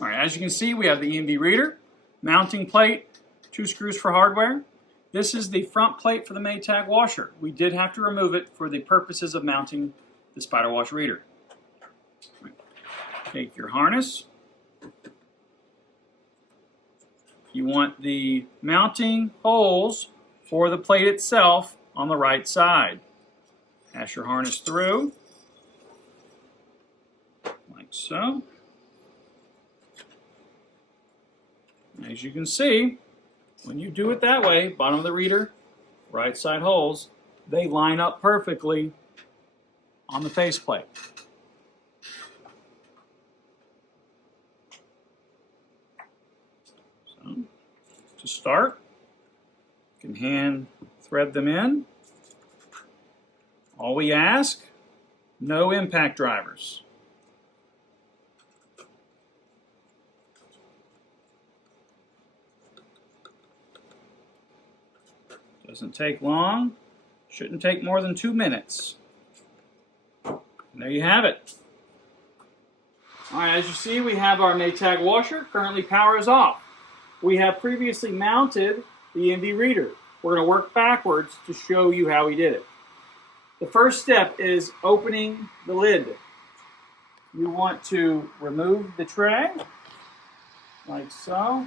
All right, as you can see, we have the EMV reader, mounting plate, 2 screws for hardware. This is the front plate for the Maytag washer. We did have to remove it for the purposes of mounting the SpyderWash reader. Take your harness. You want the mounting holes for the plate itself on the right side. Pass your harness through, like so. As you can see, when you do it that way, bottom of the reader, right side holes, they line up perfectly on the faceplate. So, to start, you can hand thread them in. All we ask, no impact drivers. Doesn't take long, shouldn't take more than 2 minutes. And there you have it. All right, as you see, we have our Maytag washer. Currently, power is off. We have previously mounted the EMV reader. We're going to work backwards to show you how we did it. The first step is opening the lid. You want to remove the tray, like so.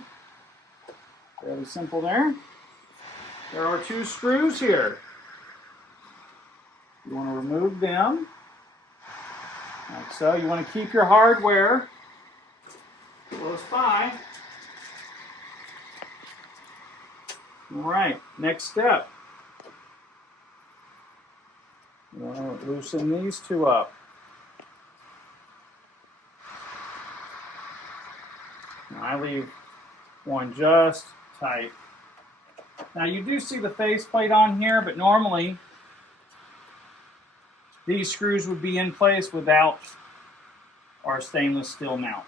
Fairly simple there. There are 2 screws here. You want to remove them, like so. You want to keep your hardware close by. All right, next step. You want to loosen these 2 up. Now I leave one just tight. Now you do see the faceplate on here, but normally these screws would be in place without our stainless steel mount.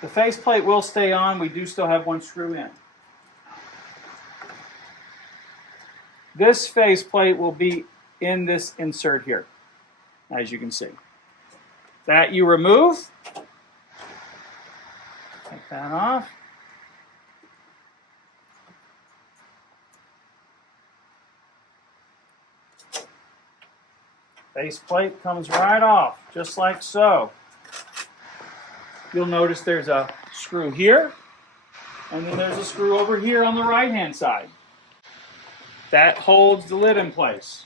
The faceplate will stay on. We do still have 1 screw in. This faceplate will be in this insert here, as you can see. That you remove. Take that off. Faceplate comes right off, just like so. You'll notice there's a screw here, and then there's a screw over here on the right-hand side. That holds the lid in place.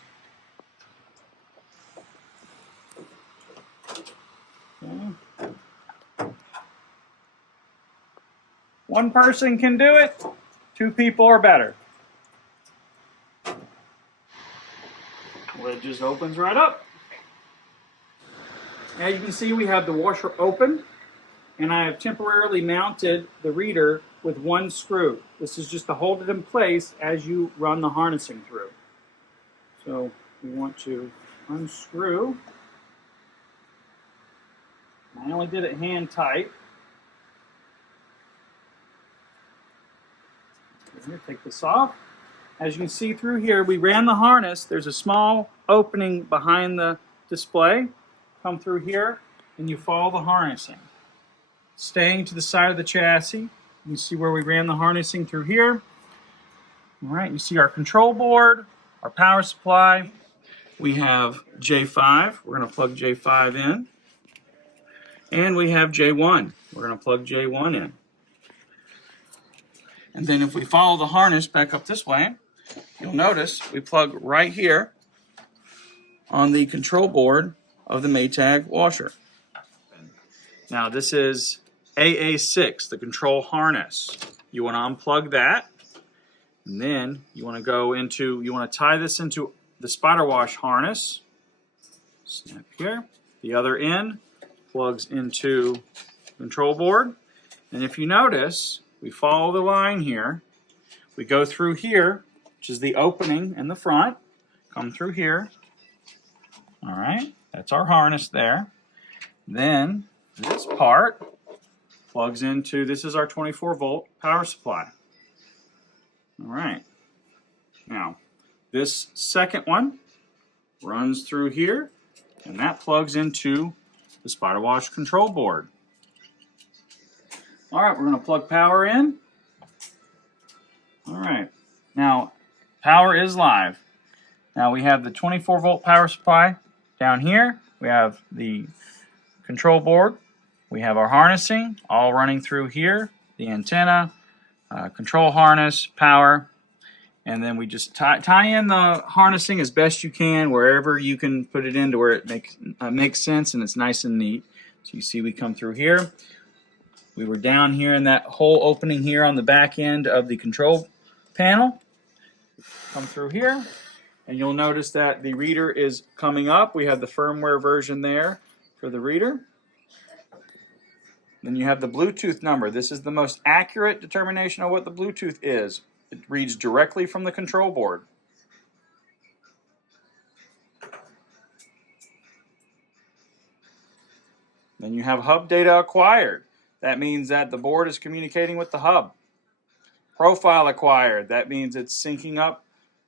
Okay. 1 person can do it, 2 people or better. Lid just opens right up. Now you can see we have the washer open, and I have temporarily mounted the reader with 1 screw. This is just to hold it in place as you run the harnessing through. So we want to unscrew. I only did it hand tight. Here, take this off. As you can see through here, we ran the harness. There's a small opening behind the display. Come through here, and you follow the harnessing. Staying to the side of the chassis, you can see where we ran the harnessing through here. All right, you see our control board, our power supply. We have J5. We're going to plug J5 in. And we have J1. We're going to plug J1 in. And then if we follow the harness back up this way, you'll notice we plug right here on the control board of the Maytag washer. Now this is AA6, the control harness. You want to unplug that, and then you want to tie this into the SpyderWash harness. Snap here. The other end plugs into the control board. And if you notice, we follow the line here. We go through here, which is the opening in the front. Come through here. All right, that's our harness there. Then this part plugs into, this is our 24-volt power supply. All right. Now, this second one runs through here, and that plugs into the SpyderWash control board. All right, we're going to plug power in. All right, now power is live. Now we have the 24-volt power supply down here. We have the control board. We have our harnessing all running through here. The antenna, control harness, power, and then we just tie in the harnessing as best you can wherever you can put it into where it makes sense and it's nice and neat. So you see we come through here. We were down here in that whole opening here on the back end of the control panel. Come through here, and you'll notice that the reader is coming up. We have the firmware version there for the reader. Then you have the Bluetooth number. This is the most accurate determination of what the Bluetooth is. It reads directly from the control board. Then you have hub data acquired. That means that the board is communicating with the hub. Profile acquired. That means it's syncing up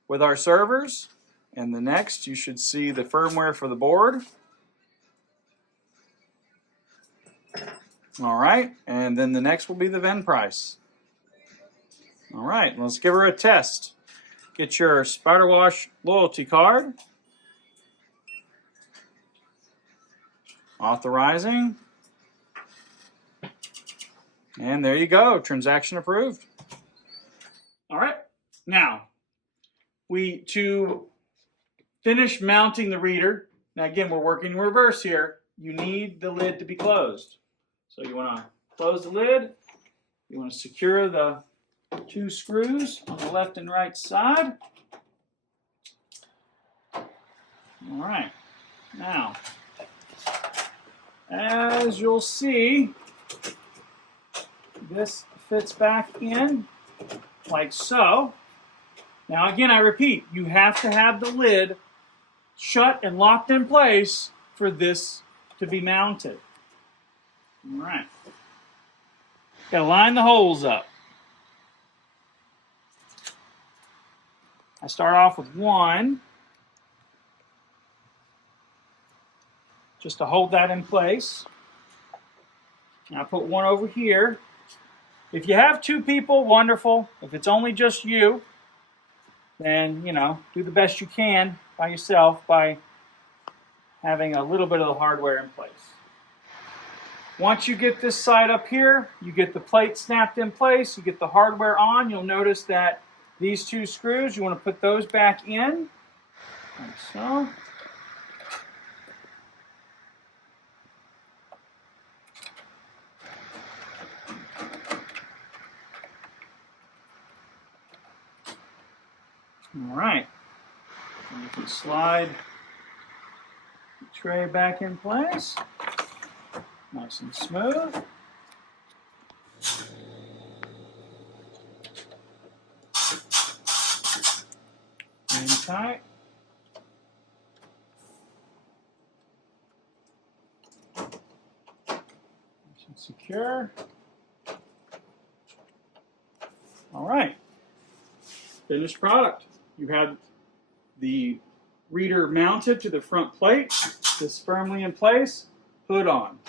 with our servers. And the next, you should see the firmware for the board. All right, and then the next will be the VIN price. All right, let's give her a test. Get your SpyderWash loyalty card. Authorizing. And there you go, transaction approved. All right, now to finish mounting the reader, now again, we're working in reverse here, you need the lid to be closed. So you want to close the lid, you want to secure the 2 screws on the left and right side. All right, now, as you'll see, this fits back in like so. Now again, I repeat, you have to have the lid shut and locked in place for this to be mounted. All right. Got to line the holes up. I start off with 1, just to hold that in place. And I put 1 over here. If you have 2 people, wonderful. If it's only just you, then, you know, do the best you can by yourself by having a little bit of the hardware in place. Once you get this side up here, you get the plate snapped in place, you get the hardware on, you'll notice that these 2 screws, you want to put those back in, like so. All right, and you can slide the tray back in place, nice and smooth. And tight. Nice and secure. All right, finished product. You have the reader mounted to the front plate, this firmly in place, hood on.